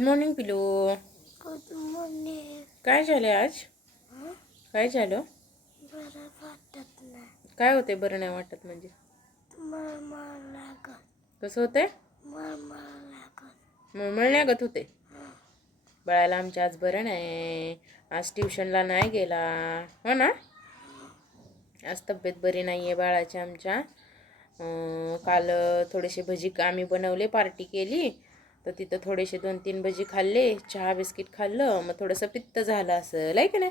Good morning पिलू. Good morning. काय झालं आज? काय झालं? बरं वाटत नाही. काय होते बरं नाही वाटत म्हणजे? मळमळ लागत. कसं होते? मळमळ लागत. मळमळ लागत होते. बाळाला आमच्या आज बरं नाही. आज ट्युशनला नाही गेला. हो ना? आज तब्येत बरी नाही आहे बाळाची आमच्या. काल थोडेसे भजी आम्ही बनवले, पार्टी केली तर तिथं थोडेसे 2-3 भजी खाल्ले, चहा बिस्किट खाल्लं, मग थोडंसं पित्त झालं असेल आहे की नाही.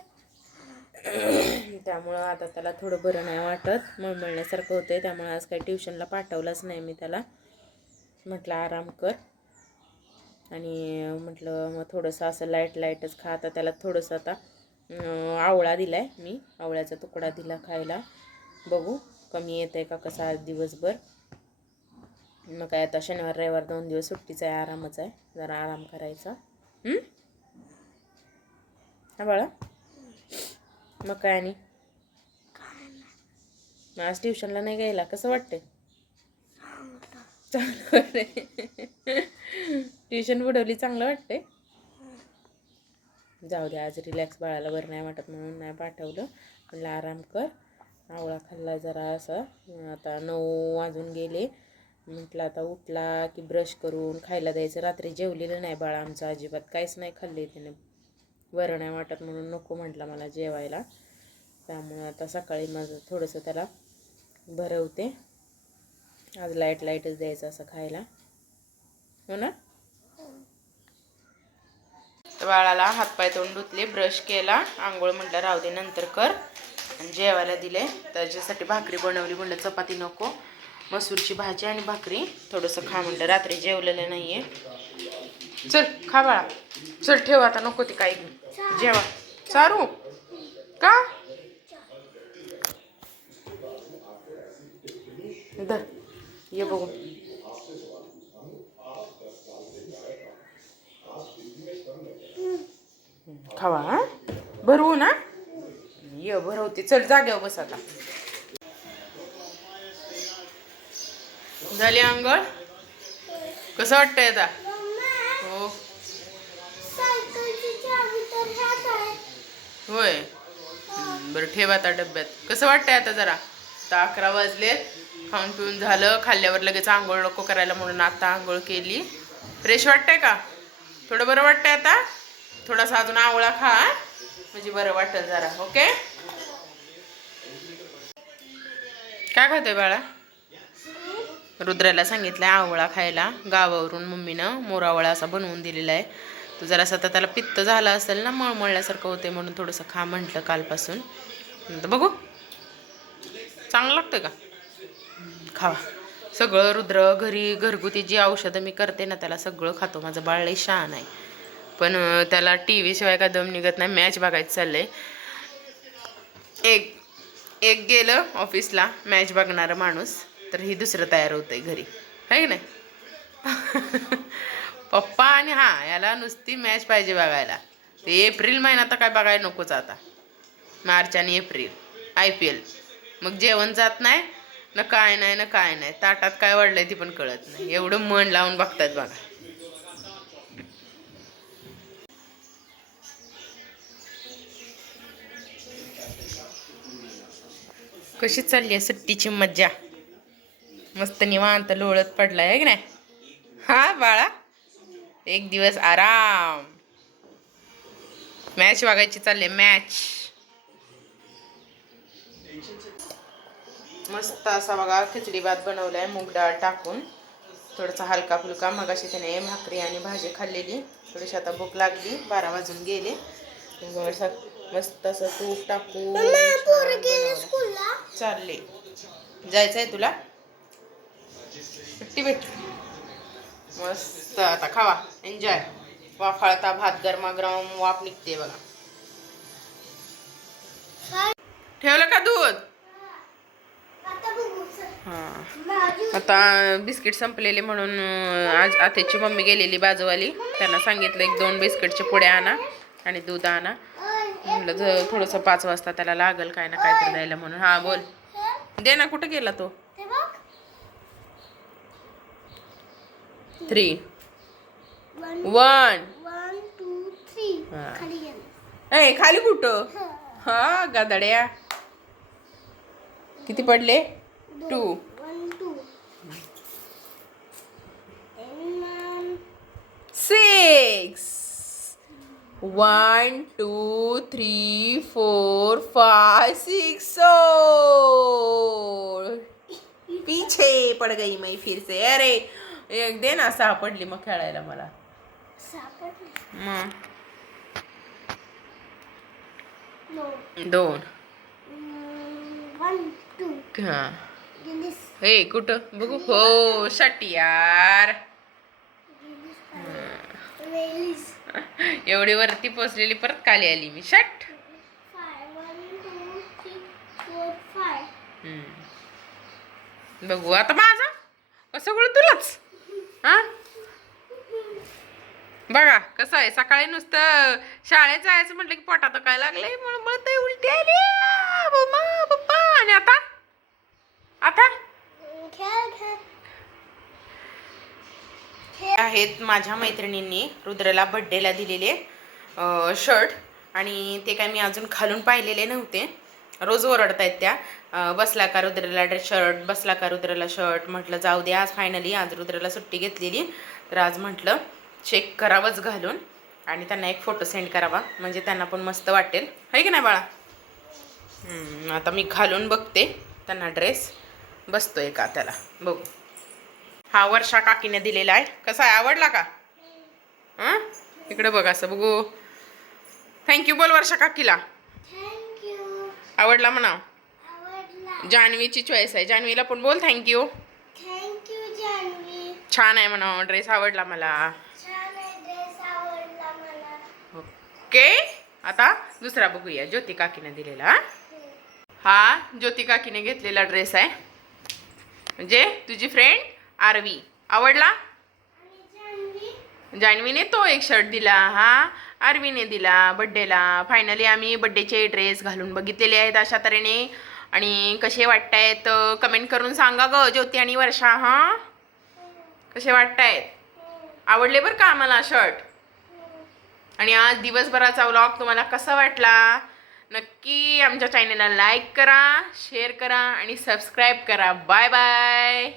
त्यामुळं आता त्याला थोडं बरं नाही वाटत, मळमळण्यासारखं होतं. त्यामुळे आज काही ट्युशनला पाठवलंच नाही मी त्याला. म्हटलं आराम कर आणि म्हटलं मग थोडंसं असं लाईटच खा. आता त्याला थोडंसं आता आवळा दिला आहे मी, आवळ्याचा तुकडा दिला खायला. बघू कमी येतं आहे का कसं आज दिवसभर. मग काय आता शनिवार रविवार 2 दिवस सुट्टीचा आहे, आरामच आहे, जरा आराम करायचा. हा बाळा मग काय आणि मग आज ट्युशनला नाही गेला, कसं वाटतंय? चांगलं वाटतंय. ट्युशन बुडवली, चांगलं वाटतंय. जाऊ दे, आज रिलॅक्स, बाळाला बरं नाही वाटत म्हणून नाही पाठवलं. म्हणलं आराम कर. आवळा खाल्ला जरा असं. आता 9 वाजून गेले. म्हटलं आता उठला की ब्रश करून खायला द्यायचं. रात्री जेवलेलं नाही बाळा आमचं अजिबात, काहीच नाही खाल्ले त्याने. बरं नाही वाटत म्हणून नको म्हटलं मला जेवायला. त्यामुळे आता सकाळी माझं थोडंसं त्याला भरवते. आज लाईटच द्यायचं असं खायला. हो ना? तर बाळाला हातपाय तोंड धुतले, ब्रश केला, आंघोळ म्हटलं राहू दे नंतर कर, आणि जेवायला दिले. त्याच्यासाठी भाकरी बनवली. म्हटलं चपाती नको, मसूरची भाजी आणि भाकरी थोडंसं खा म्हटलं, रात्री जेवलेलं नाही आहे. चल खा बाळा, चल ठेव आता, नको ती काही जेवा. चारू का धर ये बघू. खावा हा, भरवू ना, ये भरवते. चल जाग्यावर बस आता. झाली आंघोळ? कसं वाटतंय आता? हो होय. बरं ठेवा आता डब्यात. कसं वाटतंय आता जरा? आता 11 वाजलेत, खाऊन पिऊन झालं. खाल्ल्यावर लगेच आंघोळ नको करायला म्हणून आता आंघोळ केली. फ्रेश वाटतंय का? थोडं बरं वाटतंय आता? थोडासा अजून आवळा खा म्हणजे बरं वाटेल जरा. ओके. काय खातोय बाळा? रुद्राला सांगितलं आवळा खायला, गावावरून मम्मीनं मोरावळा असा बनवून दिलेला आहे. तो जरासा आता त्याला पित्त झाला असेल ना, मळमळल्यासारखं होते म्हणून थोडंसं खा म्हटलं कालपासून. बघू चांगलं लागतं का? खावा सगळं. रुद्र घरी घरगुती जी औषधं मी करते ना त्याला सगळं खातो. माझं बाळ लई शहाणा आहे, पण त्याला TV शिवाय काय दम निघत नाही. मॅच बघायचं चाललंय. एक गेलं ऑफिसला मॅच बघणारं माणूस, तर ही दुसरं तयार होतंय घरी, आहे की नाही? पप्पा आणि याला नुसती मॅच पाहिजे बघायला. ते एप्रिल महिना तर काय बघायला नकोच आता. मार्च आणि एप्रिल IPL. मग जेवण जात नाही ना, काय नाही. ताटात काय वाढलंय ती पण कळत नाही. एवढं मन लावून बघतात बघा. कशी चालली आहे सुट्टीची मज्जा? मस्त निवांत लोळत पडलाय आहे की नाही? हा बाळा, एक दिवस आराम. मॅच बघायची चालली, मॅच. मस्त असा बघा खिचडी भात बनवलाय मूग डाळ टाकून, थोडासा हलका फुलका. मगाशी त्याने भाकरी आणि भाजी खाल्लेली. थोडीशी आता भूक लागली, 12 वाजून गेले. मस्त असं तूप टाकून चालले. जायचंय तुला? सुट्टी भेट मस्त. आता खावा, एन्जॉय. वाफाळता भात गरमागरम वाफ निघते बघा. ठेवलं का दूध? आता बिस्किट संपलेले म्हणून आज आत्याची मम्मी गेलेली बाजूवाली, त्यांना सांगितलं 1-2 बिस्किटचे पुड्या आणा आणि दूध आणा. म्हटलं थोडंसं 5 वाजता त्याला लागल काय ना काहीतरी द्यायला म्हणून. हा बोल. दे ना, कुठं गेला तो? 3, 1 हा. खाली गेलं. ए खाली कुठं? हा गादड्या. किती पडले? 2. 1 2 and 6. 1 2 3 4 5 6. पीछे पड़ गई मैं फिर से. अरे एक दे ना, 6 पडली मग खेळायला मला. सापडलं. मग No. 2. 1 2 हा. गेलीस. हे कुठं बघू. हो षट यार. वेलीस. एवढी वरती पोचलेली परत खाली आली मी. षट. 5 1 2 3 4 5. बघू आता माझं सगळं तुलाच. हा बघा कसं आहे, सकाळी नुसतं शाळेत जायचं म्हटलं की पोटात काय लागलंय, मळमळतंय, उलटी आली मम्मा पप्पा. आणि आता आता खेळ खेळ. आहेत माझ्या मैत्रिणींनी रुद्रला बड्डेला दिलेले शर्ट, आणि ते काय मी अजून घालून पाहिलेले नव्हते. रोज ओरडतायत त्या, बसला का रुद्रला शर्ट, बसला का रुद्रला शर्ट. म्हटलं जाऊ दे, आज फायनली आज रुद्रला सुट्टी घेतलेली, तर आज म्हटलं चेक करावंच घालून आणि त्यांना एक फोटो सेंड करावा, म्हणजे त्यांना पण मस्त वाटेल, है की नाही बाळा. आता मी घालून बघते त्यांना ड्रेस बसतोय का त्याला, बघू. हा वर्षा काकीने दिलेला आहे. कसा आहे, आवडला का? इकडे बघ, असं बघू. थँक्यू बोल वर्षा काकीला. थँक्यू. आवडला म्हणा. आवडला. जान्हवीची चॉईस आहे, जान्हवीला पण बोल थँक्यू. थँक्यू जान्हवी. छान आहे म्हणा, ड्रेस आवडला मला. छान आहे, ड्रेस आवडला मला. ओके, आता दुसरा बघूया. ज्योती काकीने दिलेला. हा ज्योती काकीने घेतलेला ड्रेस आहे, म्हणजे तुझी फ्रेंड आरवी. आवडला? आणि जान्हवी. जान्हवीने तो एक शर्ट दिला, हा आरवीने दिला बड्डेला. फायनली आम्ही बड्डेचे ड्रेस घालून बघितलेले आहेत अशा तऱ्हेने, आणि कसे वाटतायत कमेंट करून सांगा ग ज्योती आणि वर्षा. हा कसे वाटतायत? आवडले बरं का आम्हाला शर्ट. आणि आज दिवसभराचा व्लॉग तुम्हाला कसा वाटला, नक्की आमच्या चॅनलला लाईक करा, शेअर करा आणि सबस्क्राईब करा. Bye bye.